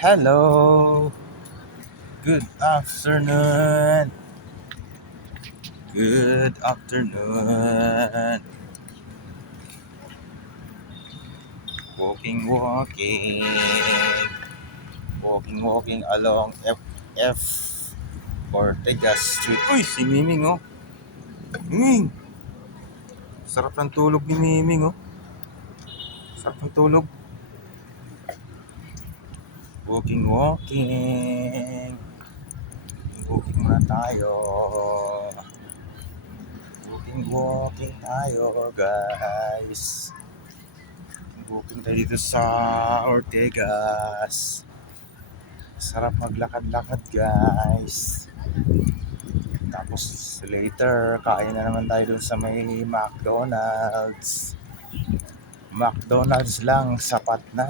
Hello, good afternoon, good afternoon. Walking along FF Ortegas Street. Uy, si Miming oh. Miming, sarap ng tulog ni Miming oh. Sarap ng tulog. Walking. Walking muna tayo. Walking tayo, guys. Walking tayo dito sa Ortegas. Sarap maglakad-lakad, guys. Tapos later, kain na naman tayo dun sa may McDonald's. McDonald's lang, sapat na.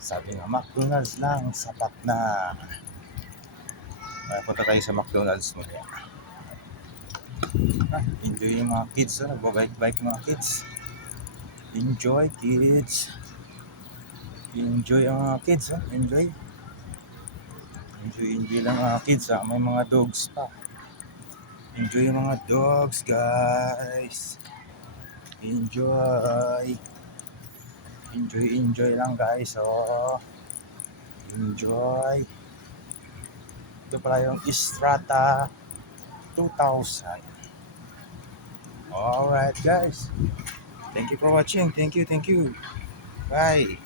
Sabi nga, McDonald's lang, sapat na. Punta tayo sa McDonald's mo. Enjoy yung mga kids. Nagbabike-bike yung mga kids. Enjoy, kids. Enjoy ang mga kids. Enjoy lang mga kids. May mga dogs pa. Enjoy yung mga dogs, guys. Enjoy lang, guys. Enjoy. Ito pala yung Strata 2000. Alright, guys. Thank you for watching. Thank you. Bye.